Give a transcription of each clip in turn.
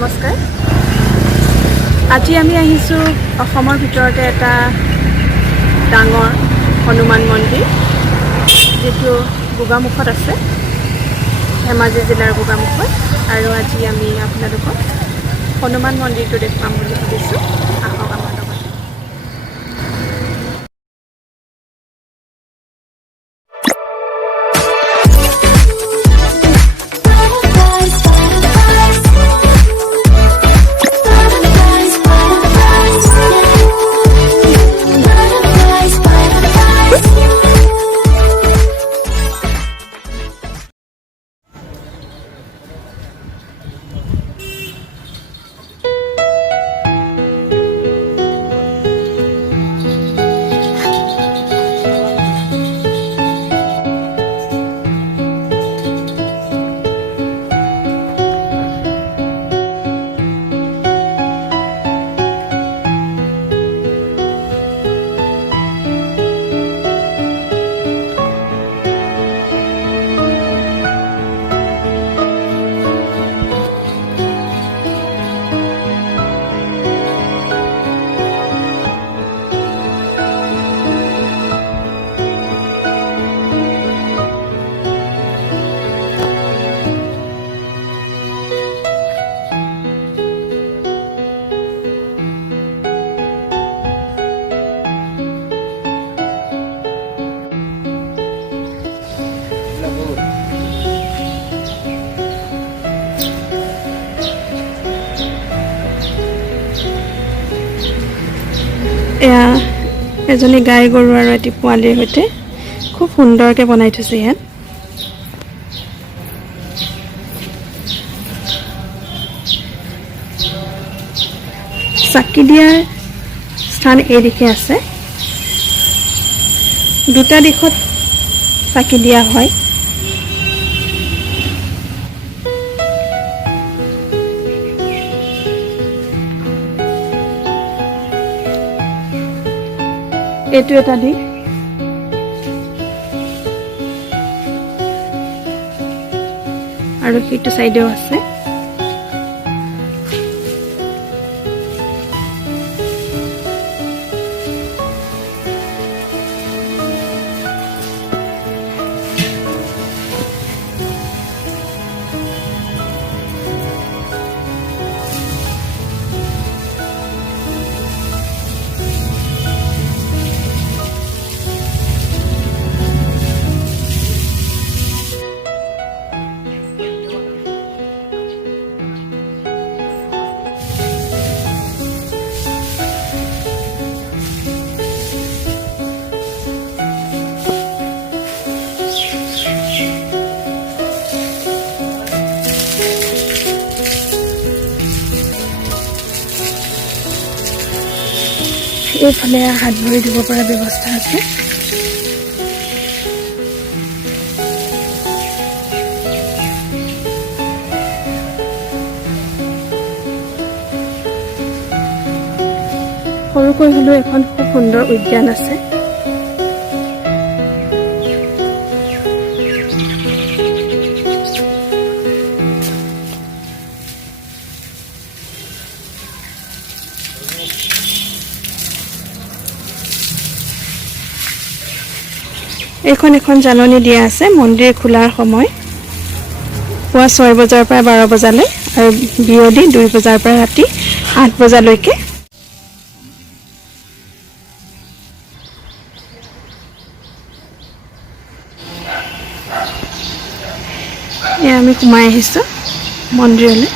নমস্কাৰ। আজি আমি আহিছোঁ অসমৰ ভিতৰতে এটা ডাঙৰ হনুমান মন্দিৰ, যিটো গোগামুখত আছে, ধেমাজি জিলাৰ গোগামুখত। আৰু আজি আমি আপোনালোকক হনুমান মন্দিৰটো দেখুৱাম বুলি ভাবিছোঁ। আহক আমাৰ লগত। এয়া এজনী গাই গৰু আৰু এটি পোৱালিৰ সৈতে খুব সুন্দৰকৈ বনাই থৈছে ইয়াত। চাকি দিয়াৰ স্থান এই দিশে আছে। দুটা দিশত চাকি দিয়া হয়। এইটো এটা দিশ। আৰু সেইটো চাইডেও আছে। এইফালে হাত ভৰি ধুব পৰা ব্যৱস্থা আছে। সৰুকৈ হ'লেও এখন খুব সুন্দৰ উদ্যান আছে। এইখন এখন জাননী দিয়া আছে মন্দিৰ খোলাৰ সময় পুৱা 6 বজাৰ পৰা 12 বজালৈ আৰু বিয়লি 2 বজাৰ পৰা ৰাতি 8 বজালৈকে। এয়া আমি সোমাই আহিছোঁ মন্দিৰলৈ।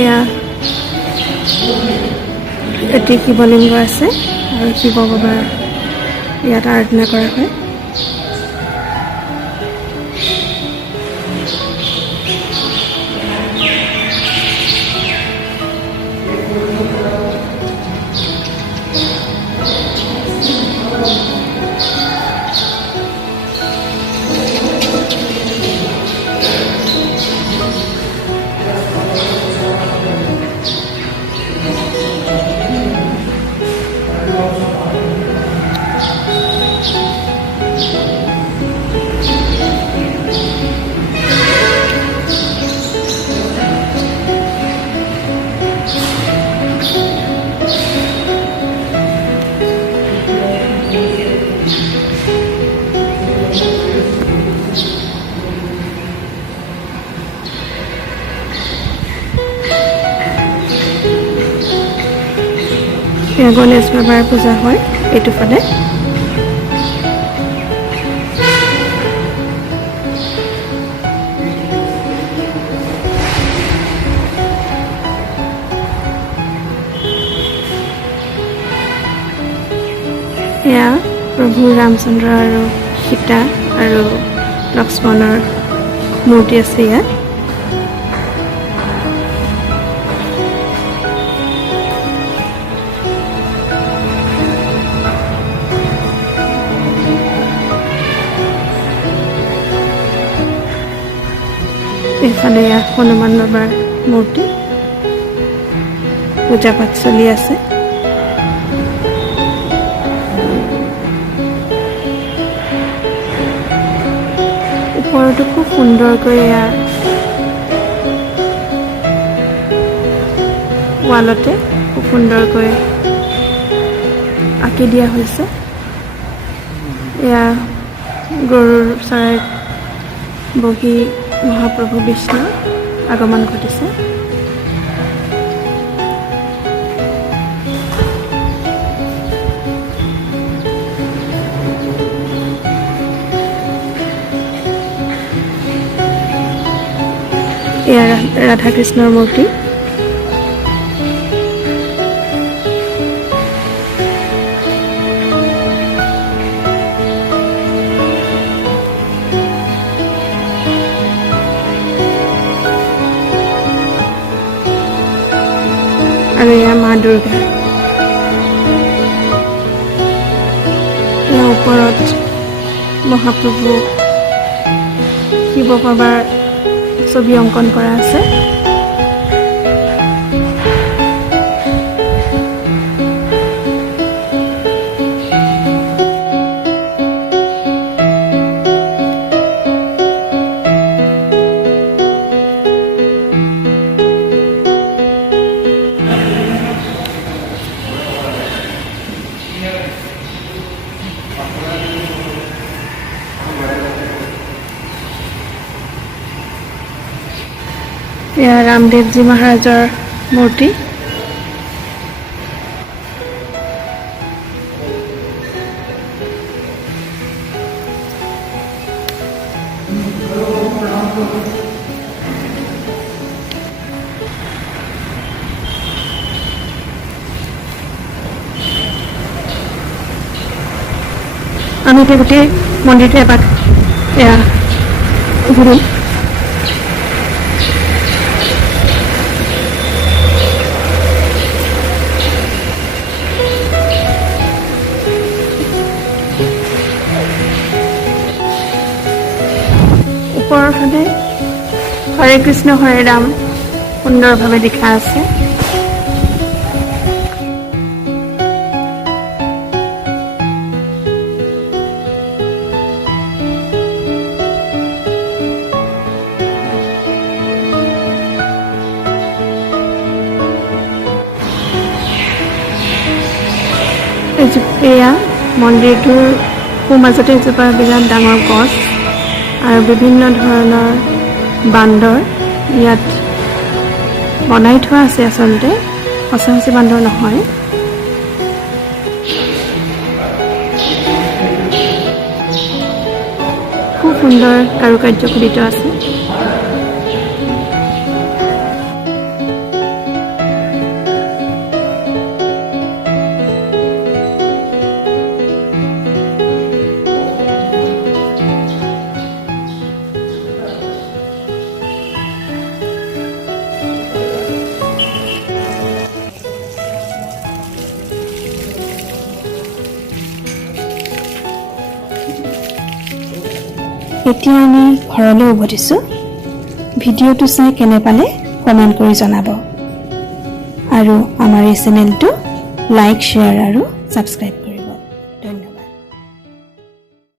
এয়া এটি শিৱলিংগ আছে আৰু শিৱ বাবাৰ ইয়াত আৰাধনা কৰা হয়। এয়া গণেশ বাবাৰ পূজা হয় এইটো ফালে। এয়া প্ৰভু ৰামচন্দ্ৰ আৰু সীতা আৰু লক্ষ্মণৰ মূৰ্তি আছে ইয়াত। এইফালে হনুমান বাবাৰ মূৰ্তি, পূজা পাঠ চলি আছে। ওপৰতো খুব সুন্দৰকৈ এয়া ৱালতে খুব সুন্দৰকৈ আঁকি দিয়া হৈছে। এয়া গৰুৰ চৰাইত বহি মহাপ্ৰভু বিষ্ণুৰ আগমন ঘটিছে। এয়া ৰাধা কৃষ্ণৰ মূৰ্তি। আৰু এয়া মা দুৰ্গা। ইয়াৰ ওপৰত মহাপ্ৰভু শিৱ বাবাৰ ছবি অংকন কৰা আছে। এয়া ৰামদেৱজী মহাৰাজৰ মূৰ্তি। আমি এতিয়া গোটেই মন্দিৰটো এপাক এয়া ঘূৰিম। ওপৰৰ ফালে হৰে কৃষ্ণ হৰে ৰাম সুন্দৰভাৱে লিখা আছে। এয়া মন্দিৰটোৰ সোঁমাজতে এজোপা বিৰাট ডাঙৰ গছ আৰু বিভিন্ন ধৰণৰ বান্দৰ ইয়াত বনাই থোৱা আছে। আচলতে সঁচা সঁচি বান্দৰ নহয়। খুব সুন্দৰ কাৰুকাৰ্য খোদিত আছে। এতিয়া আমি ঘৰলৈ উভতিছোঁ। ভিডিঅ'টো চাই কেনে পালে কমেণ্ট কৰি জনাব আৰু আমাৰ এই চেনেলটো লাইক, শ্বেয়াৰ আৰু ছাবস্ক্ৰাইব